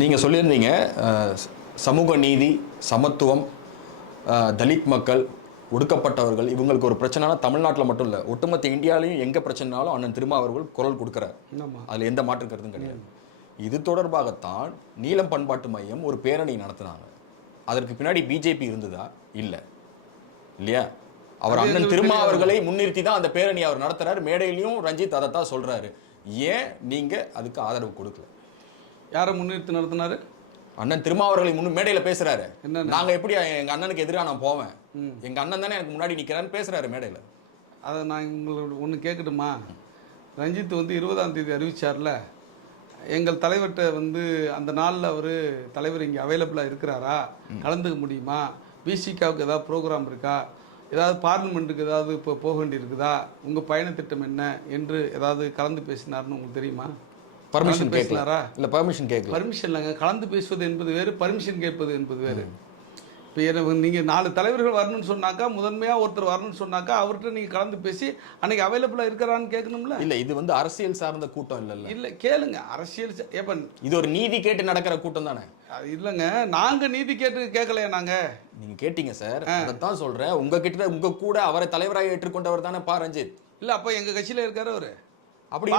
நீங்கள் சொல்லியிருந்தீங்க சமூக நீதி, சமத்துவம், தலித் மக்கள், ஒடுக்கப்பட்டவர்கள் இவங்களுக்கு ஒரு பிரச்சனைனா தமிழ்நாட்டில் மட்டும் இல்லை, ஒட்டுமொத்த இந்தியாவிலையும் எங்கே பிரச்சனைனாலும் அண்ணன் திருமாவர்கள் குரல் கொடுக்குறார். அதில் எந்த மாற்று கருத்தும் கிடையாது. இது தொடர்பாகத்தான் நீலம் பண்பாட்டு மையம் ஒரு பேரணி நடத்தினாங்க. அதற்கு பின்னாடி பிஜேபி இருந்ததா? இல்லை இல்லையா? அவர் அண்ணன் திருமாவர்களை முன்னிறுத்தி தான் அந்த பேரணி அவர் நடத்துறாரு. மேடையிலையும் ரஞ்சித் அதை தான் சொல்றாரு. ஏன் நீங்க அதுக்கு ஆதரவு கொடுக்கல? யாரை முன்னிறுத்தி நடத்தினாரு? அண்ணன் திருமாவர்களை மேடையில பேசுறாரு. நாங்க எப்படி எங்க அண்ணனுக்கு எதிராக நான் போவேன், எங்க அண்ணன் தானே எனக்கு முன்னாடி நிக்கிறான்னு பேசுறாரு மேடையில. அதை நான் உங்களுக்கு ஒன்று கேட்கட்டுமா? ரஞ்சித் 20ஆம் தேதி அறிவிச்சார்ல, எங்கள் தலைவர்கிட்ட அந்த நாளில் அவர் தலைவர் இங்கே அவைலபிளாக இருக்கிறாரா, கலந்துக்க முடியுமா, பிசிகாவுக்கு ஏதாவது ப்ரோக்ராம் இருக்கா, ஏதாவது பார்லிமெண்ட்டுக்கு ஏதாவது இப்போ போக வேண்டி இருக்குதா, உங்கள் பயணத்திட்டம் என்ன என்று ஏதாவது கலந்து பேசினார்னு உங்களுக்கு தெரியுமா? பர்மிஷன் பேசினாரா? இல்லை, பர்மிஷன் கேட்கல. பர்மிஷன் இல்லைங்க. கலந்து பேசுவது என்பது வேறு, பர்மிஷன் கேட்பது என்பது வேறு. இப்போ நீங்கள் 4 தலைவர்கள் வரணும்னு சொன்னாக்கா, முதன்மையாக ஒருத்தர் வரணும்னு சொன்னாக்கா அவர்கிட்ட நீங்கள் கலந்து பேசி அன்னைக்கு அவைலபிளாக இருக்கிறான்னு கேட்கணும்ல. இல்லை, இது அரசியல் சார்ந்த கூட்டம் இல்லைல்ல. இல்லை, கேளுங்க. அரசியல் எப்போ இது ஒரு நீதி கேட்டு நடக்கிற கூட்டம் தானே. இல்லைங்க, நாங்கள் நீதி கேட்டு கேட்கலையா? நாங்கள் நீங்கள் கேட்டீங்க சார், அதைத்தான் சொல்கிறேன். உங்கள் கூட அவரை தலைவராக ஏற்றுக்கொண்டவர் தானே பா ரஞ்சித். இல்லை, அப்போ எங்கள் கட்சியில் இருக்காரு அவர். அப்படி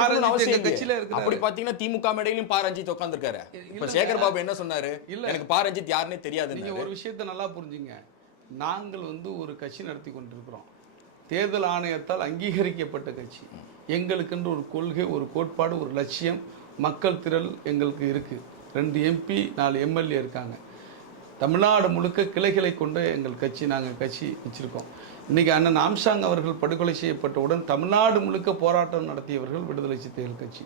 கட்சியில இருக்கு. அப்படி பாத்தீங்கன்னா திமுக மேடையிலும் பா ரஞ்சித் உட்கார்ந்திருக்காரு. இப்ப சேகர் பாபு என்ன சொன்னாரு? இல்ல, எனக்கு பா ரஞ்சித் யாருன்னே தெரியாது. நீங்க ஒரு விஷயத்தை நல்லா புரிஞ்சுங்க. நாங்கள் ஒரு கட்சி நடத்தி கொண்டிருக்கிறோம். தேர்தல் ஆணையத்தால் அங்கீகரிக்கப்பட்ட கட்சி. எங்களுக்கென்று ஒரு கொள்கை, ஒரு கோட்பாடு, ஒரு லட்சியம், மக்கள் திரள் எங்களுக்கு இருக்கு. 2 MP 4 MLA இருக்காங்க. தமிழ்நாடு முழுக்க கிளைகளை கொண்டு எங்கள் கட்சி, நாங்கள் கட்சி வச்சிருக்கோம். இன்றைக்கி அண்ணன் ஆம்சாங் அவர்கள் படுகொலை செய்யப்பட்டவுடன் தமிழ்நாடு முழுக்க போராட்டம் நடத்தியவர்கள் விடுதலை சிறுத்தைகள் கட்சி.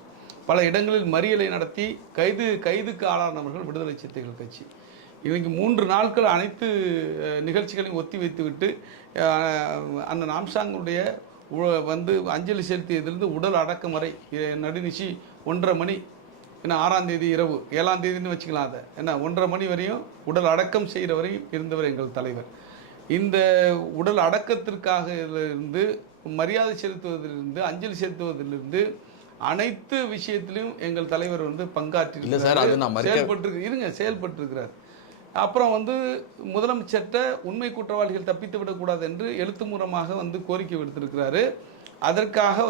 பல இடங்களில் மறியலை நடத்தி கைதுக்கு ஆளானவர்கள் விடுதலை சிறுத்தைகள் கட்சி. இன்றைக்கி 3 நாட்கள் அனைத்து நிகழ்ச்சிகளையும் ஒத்தி வைத்துவிட்டு அண்ணன் ஆம்சாங்குடைய அஞ்சலி செலுத்தியதிலிருந்து உடல் அடக்கம் வரை நடுநிசி 1:30 மணி, ஏன்னா 6ஆம் தேதி இரவு, 7ஆம் தேதினு வச்சுக்கலாம். அதை ஏன்னா 1:30 மணி வரையும் உடல் அடக்கம் செய்கிற வரையும் இருந்தவர் எங்கள் தலைவர். இந்த உடல் அடக்கத்திற்காக இருந்து, மரியாதை செலுத்துவதிலிருந்து, அஞ்சலி செலுத்துவதிலிருந்து அனைத்து விஷயத்திலும் எங்கள் தலைவர் பங்காற்றி செயல்பட்டிருக்கிறார். அப்புறம் முதலமைச்சர்கிட்ட உண்மை குற்றவாளிகள் தப்பித்து விடக்கூடாது என்று எழுத்து மூலமாக கோரிக்கை விடுத்திருக்கிறாரு. அதற்காக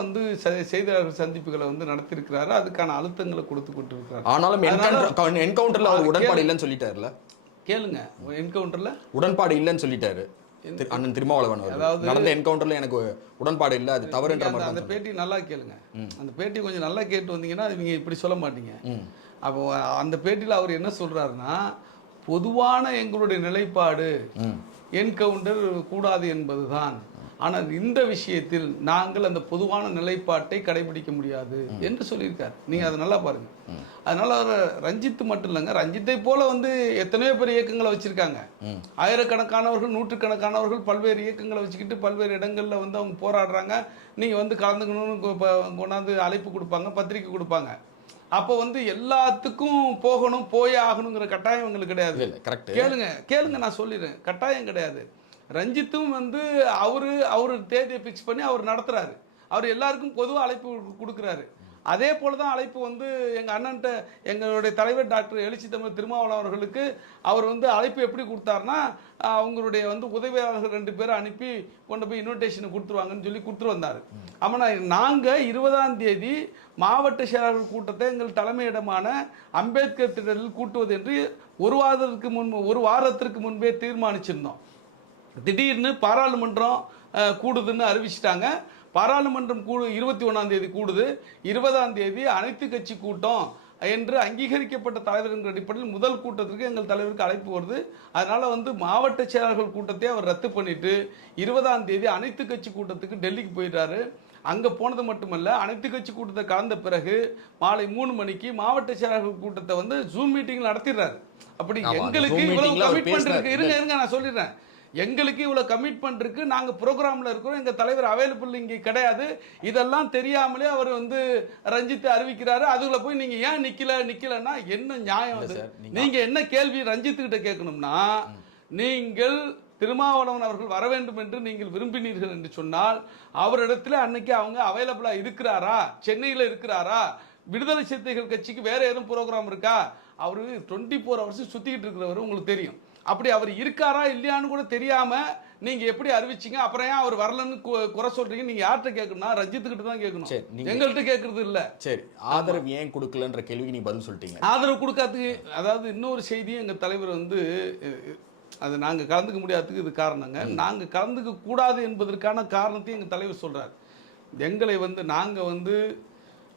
செய்தியாளர்கள் சந்திப்புகளை நடத்திருக்கிறாரு. அதுக்கான அழுத்தங்களை கொடுத்து கொண்டிருக்கிறார். ஆனாலும் என்கவுண்டர்ல அவர் உடன்பாடு இல்லைன்னு சொல்லிட்டாருல. கேளுங்க, என்கவுண்டர்ல உடன்பாடு இல்லைன்னு சொல்லிட்டாரு அண்ணன் திருமாவளவன். அதாவது நடந்த என்கவுண்டர்ல எனக்கு உடன்பாடு இல்லை, அது தவறுன்ற மாதிரி. அந்த பேட்டி நல்லா கேளுங்க. அந்த பேட்டி கொஞ்சம் நல்லா கேட்டு வந்தீங்கன்னா நீங்க இப்படி சொல்ல மாட்டீங்க. அப்போ அந்த பேட்டியில் அவர் என்ன சொல்றாருன்னா, பொதுவான எங்களுடைய நிலைப்பாடு என்கவுண்டர் கூடாது என்பதுதான். ஆனால் இந்த விஷயத்தில் நாங்கள் அந்த பொதுவான நிலைப்பாட்டை கடைபிடிக்க முடியாது என்று சொல்லியிருக்காரு. நீங்கள் அதை நல்லா பாருங்க. அதனால அவர் ரஞ்சித் மட்டும் இல்லைங்க, ரஞ்சித்தை போல எத்தனையோ பேர் இயக்கங்களை வச்சிருக்காங்க. ஆயிரக்கணக்கானவர்கள், நூற்றுக்கணக்கானவர்கள் பல்வேறு இயக்கங்களை வச்சுக்கிட்டு பல்வேறு இடங்கள்ல அவங்க போராடுறாங்க. நீங்க கலந்துக்கணும்னு கொண்டாந்து அழைப்பு கொடுப்பாங்க, பத்திரிக்கை கொடுப்பாங்க. அப்போ எல்லாத்துக்கும் போகணும், போயே ஆகணுங்கிற கட்டாயம் எங்களுக்கு கிடையாது. கேளுங்க நான் சொல்லிடுறேன், கட்டாயம் கிடையாது. ரஞ்சித்தும் அவரு தேதியை பிக்ஸ் பண்ணி அவர் நடத்துறாரு. அவர் எல்லாருக்கும் பொதுவாக அழைப்பு கொடுக்குறாரு. அதே போல தான் அழைப்பு எங்கள் அண்ணன்ட்ட எங்களுடைய தலைவர் டாக்டர் எழுச்சி தமிழ் திருமாவளவன் அவர்களுக்கு அவர் அழைப்பு எப்படி கொடுத்தாருன்னா, அவங்களுடைய உதவியாளர்கள் 2 பேரை அனுப்பி கொண்டு போய் இன்விடேஷனை கொடுத்துருவாங்கன்னு சொல்லி கொடுத்துட்டு வந்தார். ஆனால் நாங்கள் 20ஆம் தேதி மாவட்ட செயலாளர்கள் கூட்டத்தை எங்கள் தலைமையிடமான அம்பேத்கர் திடலில் கூட்டுவது என்று ஒரு வாரத்திற்கு முன்பே தீர்மானிச்சிருந்தோம். திடீர்னு பாராளுமன்றம் கூடுதுன்னு அறிவிச்சிட்டாங்க. பாராளுமன்றம் 21ஆம் தேதி கூடுது. 20ஆம் தேதி அனைத்து கட்சி கூட்டம் என்று அங்கீகரிக்கப்பட்ட தலைவர்கள் அடிப்படையில் முதல் கூட்டத்திற்கு எங்கள் தலைவருக்கு அழைப்பு வருது. அதனால மாவட்ட செயலாளர்கள் கூட்டத்தை அவர் ரத்து பண்ணிட்டு 20ஆம் தேதி அனைத்து கட்சி கூட்டத்துக்கு டெல்லிக்கு போயிட்டாரு. அங்கே போனது மட்டுமல்ல, அனைத்து கட்சி கூட்டத்தை கலந்த பிறகு மாலை 3 மணிக்கு மாவட்ட செயலாளர்கள் கூட்டத்தை ஜூம் மீட்டிங் நடத்திடுறாரு. அப்படி எங்களுக்கு இவ்வளவு கமிட்மெண்ட் இருக்கு. இருங்க நான் சொல்லிடுறேன். எங்களுக்கு இவ்வளவு கமிட்மெண்ட் இருக்கு, நாங்க ப்ரோக்ராம்ல இருக்கிறோம், எங்க தலைவர் அவைலபிள் இங்க கிடையாது. இதெல்லாம் தெரியாமலே அவர் ரஞ்சித்தை அறிவிக்கிறாரு. அதுல போய் நீங்க ஏன் நிக்கலன்னா என்ன நியாயம் அது? நீங்க என்ன கேள்வி ரஞ்சித் கிட்ட கேட்கணும்னா, நீங்கள் திருமாவளவன் அவர்கள் வர வேண்டும் என்று நீங்கள் விரும்பினீர்கள் என்று சொன்னால் அவரிடத்துல அன்னைக்கு அவங்க அவைலபிளா இருக்கிறாரா, சென்னையில் இருக்கிறாரா, விடுதலை சிறுத்தைகள் கட்சிக்கு வேற எதுவும் ப்ரோக்ராம் இருக்கா, அவர் 24 ஹவர்ஸ் சுற்றிக்கிட்டு இருக்கிறவர் உங்களுக்கு தெரியும். அப்படி அவர் இருக்காரா இல்லையான்னு கூட தெரியாமல் நீங்கள் எப்படி அறிவிச்சிங்க? அப்புறம் ஏன் அவர் வரலன்னு குறை சொல்கிறீங்க? நீங்கள் யார்கிட்ட கேட்கணும்னா ரஞ்சித்துக்கிட்ட தான் கேட்கணும், எங்கள்கிட்ட கேட்கறது இல்லை. சரி, ஆதரவு ஏன் கொடுக்கலன்ற கேள்விக்கு நீ பதில் சொல்லிட்டீங்க. ஆதரவு கொடுக்காததுக்கு அதாவது இன்னொரு செய்தியும் எங்கள் தலைவர் வந்து அது நாங்கள் கலந்துக்க முடியாததுக்கு இது காரணங்க. நாங்கள் கலந்துக்க கூடாது என்பதற்கான காரணத்தையும் எங்கள் தலைவர் சொல்கிறார். எங்களை வந்து நாங்கள் வந்து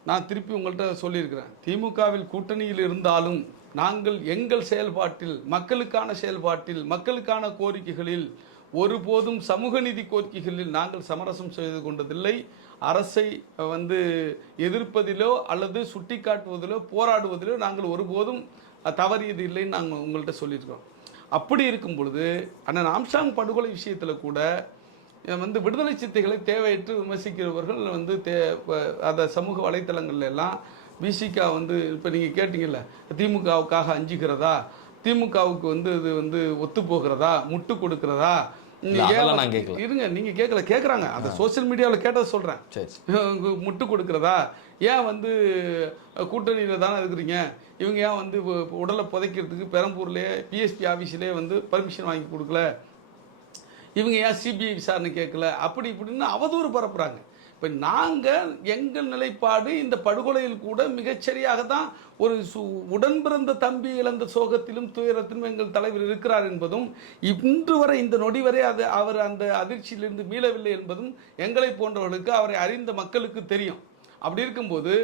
நான் திருப்பி உங்கள்கிட்ட சொல்லியிருக்கிறேன், திமுகவில் கூட்டணியில் இருந்தாலும் நாங்கள் எங்கள் செயல்பாட்டில், மக்களுக்கான செயல்பாட்டில், மக்களுக்கான கோரிக்கைகளில் ஒருபோதும் சமூக நீதி கோரிக்கைகளில் நாங்கள் சமரசம் செய்து கொண்டதில்லை. அரசை வந்து எதிர்ப்பதிலோ அல்லது சுட்டி காட்டுவதிலோ போராடுவதிலோ நாங்கள் ஒருபோதும் தவறியது இல்லைன்னு நாங்கள் உங்கள்கிட்ட சொல்லியிருக்கோம். அப்படி இருக்கும் பொழுது அண்ணன் ஆம்ஸ்ட்ராங் படுகொலை விஷயத்தில் கூட வந்து விடுதலை சித்தைகளை தேவையற்று விமர்சிக்கிறவர்கள் வந்து அந்த சமூக வலைத்தளங்கள்ல எல்லாம் விசிக வந்து இப்போ நீங்கள் கேட்டீங்கல்ல, திமுகவுக்காக அஞ்சுகிறதா, திமுகவுக்கு வந்து இது வந்து ஒத்து போகிறதா, முட்டு கொடுக்கிறதா? இருங்க, நீங்க கேட்குறாங்க, அந்த சோசியல் மீடியாவில் கேட்டதை சொல்றேன். முட்டு கொடுக்கிறதா? ஏன் வந்து கூட்டணியில் தானே இருக்கிறீங்க, இவங்க ஏன் வந்து உடலை புதைக்கிறதுக்கு பெரம்பூர்லேயே பிஎஸ்பி ஆஃபீஸ்லேயே வந்து பர்மிஷன் வாங்கி கொடுக்கல, இவங்க ஏன் சிபிஐ விசாரணை கேட்கல, அப்படி இப்படின்னு அவதூறு பரப்புறாங்க. இப்போ நாங்கள் எங்கள் நிலைப்பாடு இந்த படுகொலையில் கூட மிகச்சரியாக தான் ஒரு உடன் பிறந்த தம்பி இழந்த சோகத்திலும் துயரத்திலும் எங்கள் தலைவர் இருக்கிறார் என்பதும், இன்று வரை இந்த நொடி வரை அவர் அந்த அதிர்ச்சியிலிருந்து மீளவில்லை என்பதும் எங்களை போன்றவர்களுக்கு, அவரை அறிந்த மக்களுக்கு தெரியும். அப்படி இருக்கும்போது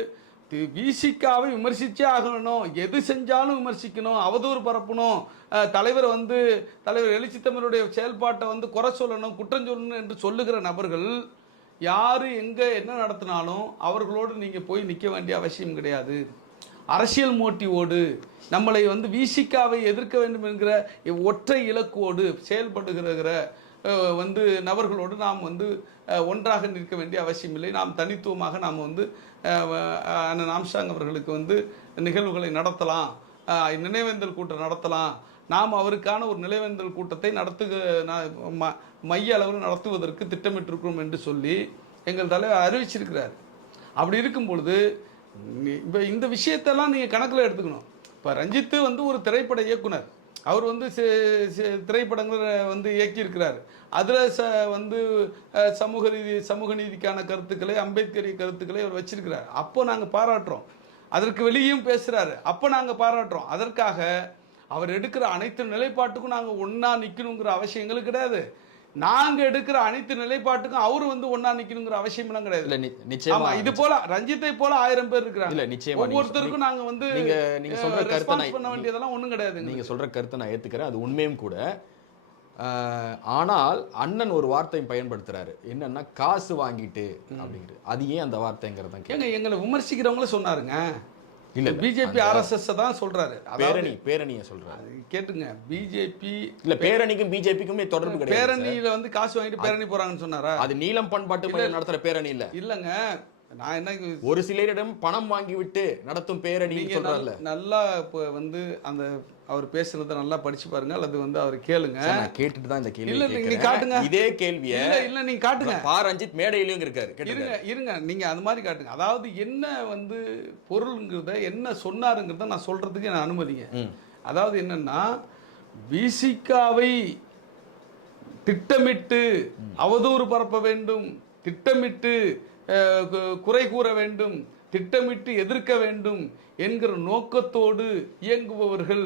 விசிகாவை விமர்சிச்சே ஆகணும், எது செஞ்சாலும் விமர்சிக்கணும், அவதூறு பரப்பணும், தலைவர் எழுச்சி தமிழருடைய செயல்பாட்டை வந்து குறை சொல்லணும், குற்றம் சொல்லணும் என்று சொல்லுகிற நபர்கள் யார் எங்கே என்ன நடத்தினாலும் அவர்களோடு நீங்கள் போய் நிற்க வேண்டிய அவசியம் கிடையாது. அரசியல் மோட்டிவோடு நம்மளை வந்து விசிகாவை எதிர்க்க வேண்டும் என்கிற ஒற்றை இலக்கோடு செயல்படுகிற வந்து நபர்களோடு நாம் வந்து ஒன்றாக நிற்க வேண்டிய அவசியம் இல்லை. நாம் தனித்துவமாக நாம் வந்து அண்ணன் ஆம்ஸ்ட்ராங் அவர்களுக்கு வந்து நிகழ்வுகளை நடத்தலாம், நினைவேந்தல் கூட்டம் நடத்தலாம், நாம் அவருக்கான ஒரு நினைவேந்தல் கூட்டத்தை மைய அளவில் நடத்துவதற்கு திட்டமிட்டிருக்கிறோம் என்று சொல்லி எங்கள் தலைவர் அறிவிச்சிருக்கிறார். அப்படி இருக்கும் பொழுது இப்போ இந்த விஷயத்தெல்லாம் நீங்கள் கணக்கில் எடுத்துக்கணும். இப்போ ரஞ்சித்து வந்து ஒரு திரைப்பட இயக்குனர், அவர் வந்து திரைப்படங்களை வந்து இயக்கியிருக்கிறார். அதில் வந்து சமூக நீதிக்கான கருத்துக்களை, அம்பேத்கரிய கருத்துக்களை அவர் வச்சிருக்கிறார். அப்போ நாங்கள் பாராட்டுறோம். அதற்கு வெளியும் பேசுகிறாரு, அப்போ நாங்கள் பாராட்டுறோம். அதற்காக அவர் எடுக்கிற அனைத்து நிலைப்பாட்டுக்கும் நாங்கள் ஒன்றா நிற்கணுங்கிற அவசியங்களும் கிடையாது. நாங்கள் எடுக்கிற அனைத்து நிலைப்பாட்டுக்கும் அவரு வந்து ஒன்றா நிற்கணுங்கிற அவசியம்லாம் கிடையாது. நிச்சயமா இது போல ரஞ்சித்தை போல 1000 பேர் இருக்கிறாங்க. நிச்சயமா ஒவ்வொருத்தருக்கும் நாங்கள் வந்து நீங்க சொல்ற கருத்தை பண்ண வேண்டியதெல்லாம் ஒன்றும் கிடையாது. நீங்க சொல்ற கருத்தை நான் ஏற்றுக்கிறேன், அது உண்மையும் கூட. ஆனால் அண்ணன் ஒரு வார்த்தையை பயன்படுத்துறாரு, என்னன்னா காசு வாங்கிட்டு அப்படிங்கிறது. அது ஏன் அந்த வார்த்தைங்கிறத கேங்க எங்களை விமர்சிக்கிறவங்கள சொன்னாருங்க. இல்ல பிஜேபி ஆர்எஸ்எஸ் தான் சொல்றாரு, பேரணியை சொல்றாரு. கேட்டுங்க, பிஜேபி இல்ல பேரணிக்கும் பிஜேபிக்கும் தொடர்பு கிடையாது. பேரணியில வந்து காசு வாங்கிட்டு பேரணி போறாங்கன்னு சொன்னாரா? அது நீலம் பண்பாட்டு மையம் நடத்துற பேரணி இல்ல. இல்லங்க, நான் என்ன ஒரு சிலரிடம் பணம் வாங்கி விட்டு நடத்தும் பேரணி சொல்றாருல. நல்லா இப்போ வந்து அந்த அவர் பேசுறத நல்லா படிச்சு பாருங்க, அல்லது வந்து அவர் கேளுங்க. நான் கேட்டுட்டு தான் இந்த கேள்வி. இல்ல நீங்க காட்டுங்க இதே கேள்வியை. இல்ல நீங்க காட்டுங்க. ரஞ்சித் மேடையிலயும் இருக்காரு. இருங்க நீங்க அந்த மாதிரி காட்டுங்க. அதாவது என்ன வந்து பொருள்ங்கிறத என்ன சொன்னாருங்கிறத நான் சொல்றதுக்கு நான் அனுமதிங்க. அதாவது என்னன்னா, விசிகாவை திட்டமிட்டு அவதூறு பரப்ப வேண்டும், திட்டமிட்டு குறை கூற வேண்டும், திட்டமிட்டு எதிர்க்க வேண்டும் என்கிற நோக்கத்தோடு இயங்குபவர்கள்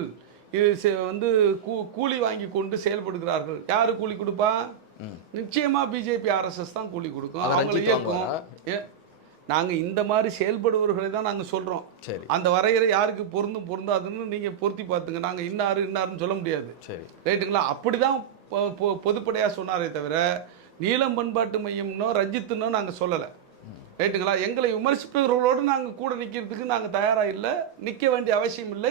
இது வந்து கூலி வாங்கி கொண்டு செயல்படுகிறார்கள். யாரு கூலி கொடுப்பா? நிச்சயமா பிஜேபி ஆர்எஸ்எஸ் தான் கூலி கொடுக்கும், அவங்களை இயக்கும். நாங்கள் இந்த மாதிரி செயல்படுபவர்களை தான் நாங்கள் சொல்கிறோம். சரி, அந்த வரையறை யாருக்கு பொருந்தாதுன்னு நீங்கள் பொருத்தி பார்த்துங்க. நாங்கள் இன்னாருன்னு சொல்ல முடியாது. சரி ரைட்டுங்களா? அப்படி தான் பொதுப்படையாக சொன்னாரே தவிர நீலம் பண்பாட்டு மையம்னோ ரஞ்சித்துனோ நாங்கள் சொல்லலை. ரைட்டுங்களா? எங்களை விமர்சிப்பவர்களோடு நாங்கள் கூட நிற்கிறதுக்கு நாங்கள் தயாராக இல்லை, நிற்க வேண்டிய அவசியம் இல்லை.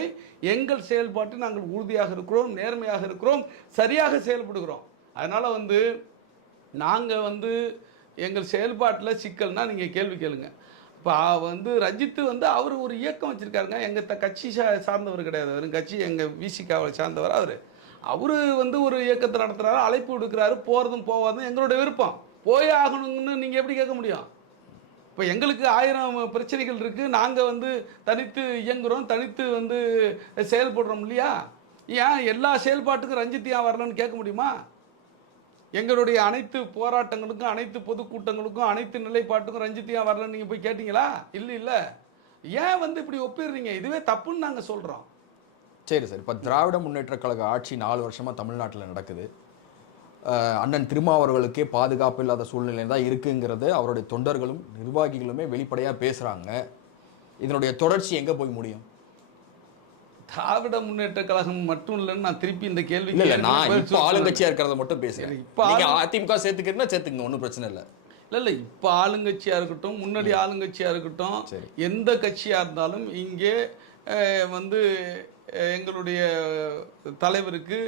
எங்கள் செயல்பாட்டு நாங்கள் உறுதியாக இருக்கிறோம், நேர்மையாக இருக்கிறோம், சரியாக செயல்படுகிறோம். அதனால் வந்து நாங்கள் வந்து எங்கள் செயல்பாட்டில் சிக்கல்னால் நீங்கள் கேள்வி கேளுங்க. இப்போ வந்து ரஞ்சித்து வந்து அவர் ஒரு இயக்கம் வச்சுருக்காருங்க, எங்கள் கட்சி சார்ந்தவர் கிடையாது. அவர் கட்சி எங்கள் விசிகாவை சார்ந்தவர். அவர் வந்து ஒரு இயக்கத்தை நடத்துகிறாரு, அழைப்பு விடுக்கிறாரு, போகிறதும் போவாதும் எங்களோட விருப்பம். போயே ஆகணுங்கன்னு நீங்கள் எப்படி கேட்க முடியும்? இப்போ எங்களுக்கு 1000 பிரச்சனைகள் இருக்குது, நாங்கள் வந்து தனித்து இயங்குகிறோம், தனித்து வந்து செயல்படுறோம் இல்லையா? ஏன் எல்லா செயல்பாட்டுக்கும் ரஞ்சித் ஏன் வரலன்னு கேட்க முடியுமா? எங்களுடைய அனைத்து போராட்டங்களுக்கும், அனைத்து பொதுக்கூட்டங்களுக்கும், அனைத்து நிலைப்பாட்டுக்கும் ரஞ்சித் ஏன் வரலன்னு நீங்கள் போய் கேட்டிங்களா? இல்லை. ஏன் வந்து இப்படி ஒப்பிடுறீங்க? இதுவே தப்புன்னு நாங்கள் சொல்கிறோம். சரி சார், இப்போ திராவிட முன்னேற்ற கழக ஆட்சி 4 வருஷமாக தமிழ்நாட்டில் நடக்குது. அண்ணன் திருமாவர்களுக்கே பாதுகாப்பு இல்லாத சூழ்நிலை தான் இருக்குங்கிறது அவருடைய தொண்டர்களும் நிர்வாகிகளுமே வெளிப்படையாக பேசுகிறாங்க. இதனுடைய தொடர்ச்சி எங்கே போய் முடியும்? திராவிட முன்னேற்ற கழகம் மட்டும் இல்லைன்னு நான் திருப்பி இந்த கேள்வி இல்லை, நான் இப்போ ஆளுங்கட்சியாக இருக்கிறத மட்டும் பேசுகிறேன். இப்போ அதிமுக சேர்த்துக்கிறதுனா சேர்த்துங்க, ஒன்றும் பிரச்சனை இல்லை. இல்லை இப்போ ஆளுங்கட்சியாக இருக்கட்டும், முன்னாடி ஆளுங்கட்சியாக இருக்கட்டும், எந்த கட்சியாக இருந்தாலும் இங்கே வந்து எங்களுடைய தலைவருக்கு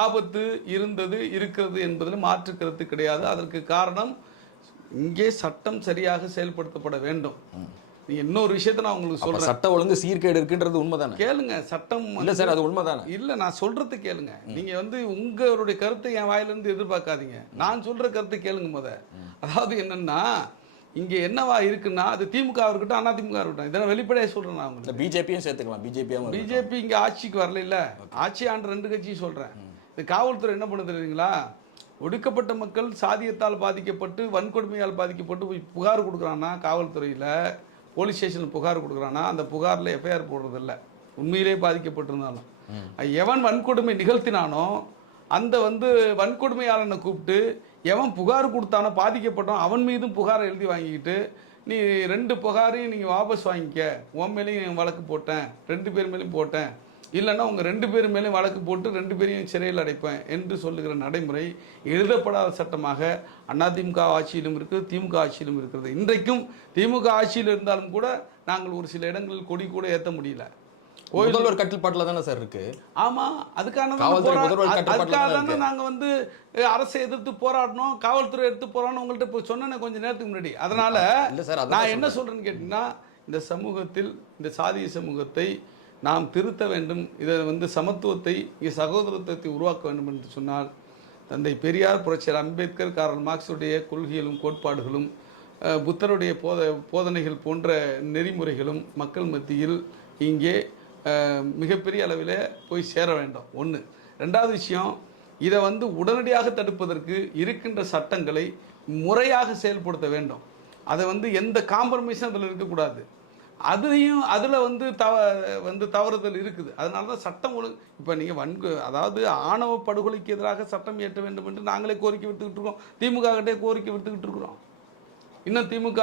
ஆபத்து இருந்தது, இருக்கிறது என்பதில் மாற்று கருத்து கிடையாது. அதற்கு காரணம் இங்கே சட்டம் சரியாக செயல்படுத்தப்பட வேண்டும். நீ இன்னொரு விஷயத்தை நான் உங்களுக்கு சொல்றேன். சட்ட ஒழுங்கு சீர்கேடு இருக்குன்றது உண்மைதானே? கேளுங்க, சட்டம் இல்லை சார், அது உண்மைதானே? இல்லை, நான் சொல்றது கேளுங்க. நீங்க வந்து உங்களுடைய கருத்தை என் வாயிலிருந்து எதிர்பார்க்காதீங்க. நான் சொல்ற கருத்தை கேளுங்க அதாவது என்னன்னா, இங்க என்னவா இருக்குன்னா, அது திமுக இருக்கட்டும், அதிமுக இருக்கட்டும், இதெல்லாம் வெளிப்படையாக சொல்றேன். நான் உங்களுக்கு பிஜேபியும் சேர்த்துக்கலாம். பிஜேபி இங்க ஆட்சிக்கு வரல, இல்ல ஆட்சி ஆண்டு 2 கட்சியும் சொல்றேன். இந்த காவல்துறை என்ன பண்ண தெரியுங்களா? ஒடுக்கப்பட்ட மக்கள் சாதியத்தால் பாதிக்கப்பட்டு, வன்கொடுமையால் பாதிக்கப்பட்டு போய் புகார் கொடுக்குறான்னா, காவல்துறையில் போலீஸ் ஸ்டேஷனில் புகார் கொடுக்குறான்னா, அந்த புகாரில் எஃப்ஐஆர் போடுறதில்ல. உண்மையிலே பாதிக்கப்பட்டிருந்தாலும் எவன் வன்கொடுமை நிகழ்த்தினானோ அந்த வந்து வன்கொடுமையாளனை கூப்பிட்டு, எவன் புகார் கொடுத்தானோ பாதிக்கப்பட்டோம் அவன் மீதும் புகாரை எழுதி வாங்கிக்கிட்டு, நீ 2 புகாரையும் நீங்கள் வாபஸ் வாங்கிக்க, உன் மேலேயும் வழக்கு போட்டேன், 2 பேர் மேலேயும் போட்டேன், இல்லைன்னா உங்கள் 2 பேர் மேலேயும் வழக்கு போட்டு 2 பேரையும் சிறையில் அடைப்பேன் என்று சொல்லுகிற நடைமுறை எழுதப்படாத சட்டமாக அதிமுக ஆட்சியிலும் இருக்குது, திமுக ஆட்சியிலும் இருக்கிறது. இன்றைக்கும் திமுக ஆட்சியில் இருந்தாலும் கூட நாங்கள் ஒரு சில இடங்களில் கொடி கூட ஏற்ற முடியல. முதல்வர் கட்டுப்பாட்டில் தானே சார் இருக்கு. ஆமாம், அதுக்காக நாங்கள் வந்து அரசை எதிர்த்து போராடணும், காவல்துறை எடுத்து போராடணும் உங்கள்கிட்ட இப்போ சொன்னேன் கொஞ்சம் நேரத்துக்கு முன்னாடி. அதனால நான் என்ன சொல்றேன்னு கேட்டீங்கன்னா, இந்த சமூகத்தில் இந்த சாதிய சமூகத்தை நாம் திருத்த வேண்டும். இதை வந்து சமத்துவத்தை, இங்கே சகோதரத்துவத்தை உருவாக்க வேண்டும் என்று சொன்னால், தந்தை பெரியார், புரட்சியாளர் அம்பேத்கர், கார்ல் மார்க்ஸுடைய கொள்கைகளும் கோட்பாடுகளும், புத்தருடைய போதனைகள் போன்ற நெறிமுறைகளும் மக்கள் மத்தியில் இங்கே மிகப்பெரிய அளவில் போய் சேர வேண்டும். 1. 2வது விஷயம், இதை வந்து உடனடியாக தடுப்பதற்கு இருக்கின்ற சட்டங்களை முறையாக செயல்படுத்த வேண்டும். அதை வந்து எந்த காம்ப்ரமைஸும் அதில் இருக்கக்கூடாது. அதில் வந்து தவறுதல் இருக்குது. அதனால தான் சட்டம் ஒழுங்கு. இப்போ நீங்கள் அதாவது ஆணவ படுகொலைக்கு எதிராக சட்டம் இயற்ற வேண்டும் என்று நாங்களே கோரிக்கை விட்டுக்கிட்டு இருக்கோம், திமுக கிட்டே கோரிக்கை விட்டுக்கிட்டு இருக்கிறோம். இன்னும் திமுக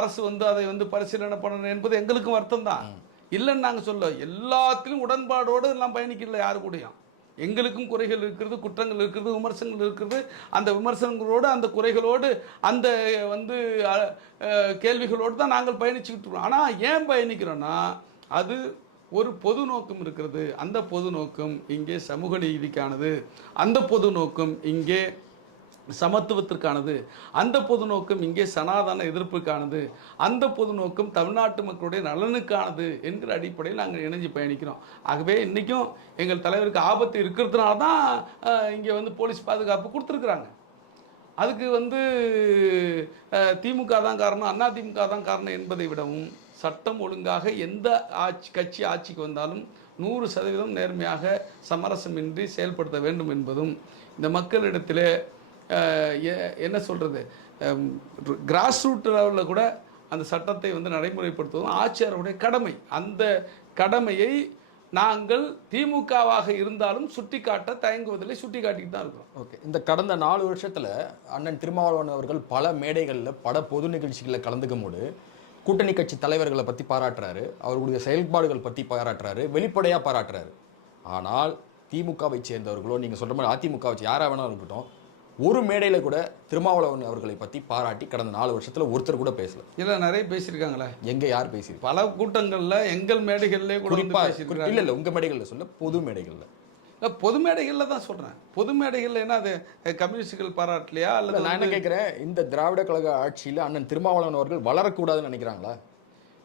அரசு வந்து அதை வந்து பரிசீலனை பண்ணணும் என்பது எங்களுக்கும் வருத்தம் தான். இல்லைன்னு நாங்கள் சொல்ல, எல்லாத்திலும் உடன்பாடோடு எல்லாம் பயணிக்கல. யாரு கூடயும் எங்களுக்கும் குறைகள் இருக்கிறது, குற்றங்கள் இருக்கிறது, விமர்சனங்கள் இருக்கிறது. அந்த விமர்சனங்களோடு, அந்த குறைகளோடு, அந்த வந்து கேள்விகளோடு தான் நாங்கள் பயணிச்சுக்கிட்டு இருக்கோம். ஆனால் ஏன் பயணிக்கிறோன்னா, அது ஒரு பொது நோக்கம் இருக்கிறது. அந்த பொது நோக்கம் இங்கே சமூக நீதிக்கானது, அந்த பொது நோக்கம் இங்கே சமத்துவத்திற்கானது, அந்த பொது நோக்கம் இங்கே சனாதன எதிர்ப்புக்கானது, அந்த பொது நோக்கம் தமிழ்நாட்டு மக்களுடைய நலனுக்கானது என்கிற அடிப்படையில் நாங்கள் இணைஞ்சு பயணிக்கிறோம். ஆகவே இன்றைக்கும் எங்கள் தலைவருக்கு ஆபத்து இருக்கிறதுனால தான் இங்கே வந்து போலீஸ் பாதுகாப்பு கொடுத்துருக்குறாங்க. அதுக்கு வந்து திமுக தான் காரணம், அதிமுக தான் காரணம் என்பதை விடவும், சட்டம் ஒழுங்காக எந்த கட்சி ஆட்சிக்கு வந்தாலும் 100% நேர்மையாக சமரசமின்றி செயல்படுத்த வேண்டும் என்பதும், இந்த மக்களிடத்தில் என்ன சொல்கிறது, கிராஸ் ரூட் லெவலில் கூட அந்த சட்டத்தை வந்து நடைமுறைப்படுத்துவதும் ஆட்சியாளருடைய கடமை. அந்த கடமையை நாங்கள் திமுகவாக இருந்தாலும் சுட்டிக்காட்ட தயங்குவதில்லை, சுட்டி காட்டிட்டு தான் இருக்கிறோம். ஓகே, இந்த கடந்த 4 வருஷத்தில் அண்ணன் திருமாவளவன் அவர்கள் பல மேடைகளில் பல பொது நிகழ்ச்சிகளில் கலந்துக்கும் போது கூட்டணி கட்சி தலைவர்களை பற்றி பாராட்டுறாரு, அவர்களுடைய செயல்பாடுகள் பற்றி பாராட்டுறாரு, வெளிப்படையாக பாராட்டுறாரு. ஆனால் திமுகவை சேர்ந்தவர்களோ, நீங்கள் சொல்கிற மாதிரி அதிமுக வச்சு யாராக வேணாலும் இருக்கட்டும், ஒரு மேடையில் கூட திருமாவளவன் அவர்களை பற்றி பாராட்டி கடந்த 4 வருஷத்தில் ஒருத்தர் கூட பேசல. இல்லை, நிறைய பேசியிருக்காங்களே. எங்கே யார் பேசியிருக்கு? பல கூட்டங்களில், எங்கள் மேடைகளிலே கூட பேசியிருக்காங்க. இல்லை, உங்கள் மேடைகளில் சொல்ல, பொது மேடைகளில். இல்லை, பொது மேடைகளில் தான் சொல்கிறேன். பொது மேடைகளில் என்ன அது கம்யூனிஸ்டுகள் பாராட்டலையா? அல்லது நான் என்ன கேட்குறேன், இந்த திராவிட கழக ஆட்சியில் அண்ணன் திருமாவளவன் அவர்கள் வளரக்கூடாதுன்னு நினைக்கிறாங்களா?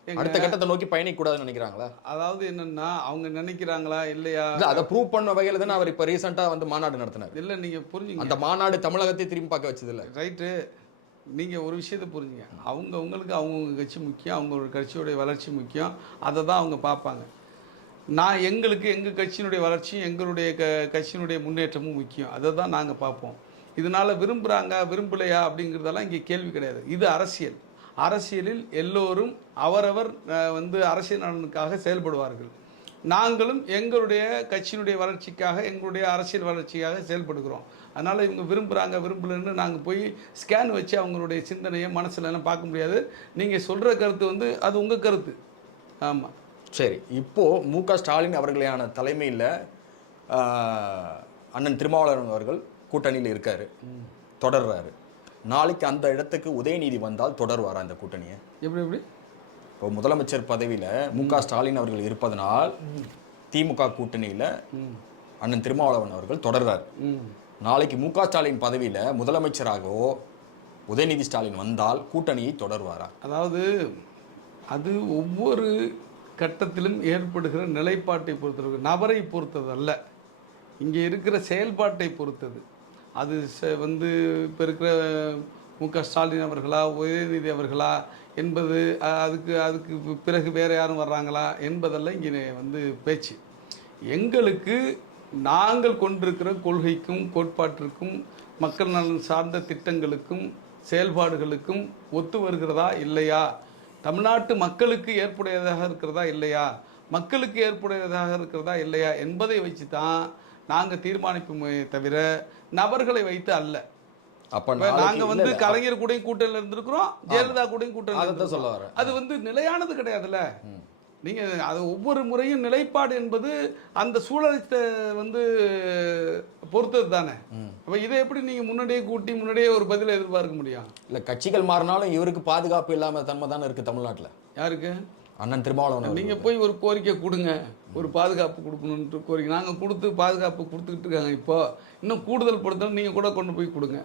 அடுத்த கட்டத்தை நோக்கி பயணிக்கூடாதுன்னு நினைக்கிறாங்களா? அதாவது என்னன்னா, அவங்க நினைக்கிறாங்களா இல்லையா, அதை ப்ரூவ் பண்ண வகையில் தானே அவர் இப்போ ரீசெண்டாக வந்து மாநாடு நடத்தினார். இல்லை, நீங்கள் புரிஞ்சுங்க, அந்த மாநாடு தமிழகத்தை திரும்பி பார்க்க வச்சது இல்லை. ரைட்டு. நீங்கள் ஒரு விஷயத்தை புரிஞ்சுங்க, அவங்கவுங்களுக்கு அவங்கவுங்க கட்சி முக்கியம், அவங்களோட கட்சியோடைய வளர்ச்சி முக்கியம், அதை தான் அவங்க பார்ப்பாங்க. எங்களுக்கு எங்கள் கட்சியினுடைய வளர்ச்சியும் எங்களுடைய கட்சியினுடைய முன்னேற்றமும் முக்கியம், அதை தான் நாங்கள் பார்ப்போம். இதனால் விரும்புகிறாங்க விரும்பலையா அப்படிங்கிறதெல்லாம் இங்கே கேள்வி கிடையாது. இது அரசியல். அரசியலில் எல்லோரும் அவரவர் அரசியல் நலனுக்காக செயல்படுவார்கள். நாங்களும் எங்களுடைய கட்சியினுடைய வளர்ச்சிக்காக எங்களுடைய அரசியல் வளர்ச்சிக்காக செயல்படுகிறோம். அதனால் இவங்க விரும்புகிறாங்க விரும்பலன்னு நாங்கள் போய் ஸ்கேன் வச்சு அவங்களுடைய சிந்தனையை மனசுல எல்லாம் பார்க்க முடியாது. நீங்கள் சொல்கிற கருத்து அது உங்கள் கருத்து. ஆமாம். சரி, இப்போது மு.க. ஸ்டாலின் அவர்களான தலைமையில் அண்ணன் திருமாவளவன் அவர்கள் கூட்டணியில் இருக்கார், தொடர்றாரு. நாளைக்கு அந்த இடத்துக்கு உதயநிதி வந்தால் தொடர்வாரா அந்த கூட்டணியை? எப்படி இப்போ முதலமைச்சர் பதவியில் மு.க. ஸ்டாலின் அவர்கள் இருப்பதனால் திமுக கூட்டணியில் அண்ணன் திருமாவளவன் அவர்கள் தொடர்றார். நாளைக்கு மு.க. ஸ்டாலின் பதவியில் முதலமைச்சராகவோ உதயநிதி ஸ்டாலின் வந்தால் கூட்டணியை தொடர்வாரா? அதாவது அது ஒவ்வொரு கட்டத்திலும் ஏற்படுகிற நிலைப்பாட்டை பொறுத்தது, நபரை பொறுத்தது அல்ல, இங்கே இருக்கிற செயல்பாட்டை பொறுத்தது. அது இப்போ இருக்கிற மு.க. ஸ்டாலின் அவர்களா உதயநிதி அவர்களா என்பது, அதுக்கு பிறகு வேறு யாரும் வர்றாங்களா என்பதெல்லாம் இங்கே பேச்சு. எங்களுக்கு நாங்கள் கொண்டிருக்கிற கொள்கைக்கும் கோட்பாட்டிற்கும் மக்கள் நலன் சார்ந்த திட்டங்களுக்கும் செயல்பாடுகளுக்கும் ஒத்து வருகிறதா இல்லையா, தமிழ்நாட்டு மக்களுக்கு ஏற்புடையதாக இருக்கிறதா இல்லையா, மக்களுக்கு ஏற்புடையதாக இருக்கிறதா இல்லையா என்பதை வச்சு தான் நாங்கள் தீர்மானிப்போமே தவிர நபர்களை வைத்து அல்ல. அப்ப நாங்க கலைஞர் கூட கூட்டணியில் இருந்திருக்கிறோம், ஜெயலலிதா கூட கூட்டணியில் சொல்ல வர அது நிலையானது கிடையாதுல்ல. நீங்க அது ஒவ்வொரு முறையும் நிலைப்பாடு என்பது அந்த சூழலை பொறுத்தது தானே. அப்ப இதை எப்படி நீங்க முன்னாடியே ஒரு பதிலை எதிர்பார்க்க முடியும்? இல்ல, கட்சிகள் மாறினாலும் இவருக்கு பாதுகாப்பு இல்லாம தன்மை தானே இருக்கு தமிழ்நாட்டில். யாருக்கு? அண்ணன் திருமாவளவன். நீங்க போய் ஒரு கோரிக்கை கொடுங்க, ஒரு பாதுகாப்பு கொடுக்கணும்னு கோரிக்கை நாங்கள் கொடுத்து பாதுகாப்பு கொடுத்துக்கிட்டு இருக்காங்க. இப்போ இன்னும் கூடுதல் பொறுத்தவரை நீங்கள் கூட கொண்டு போய் கொடுங்க.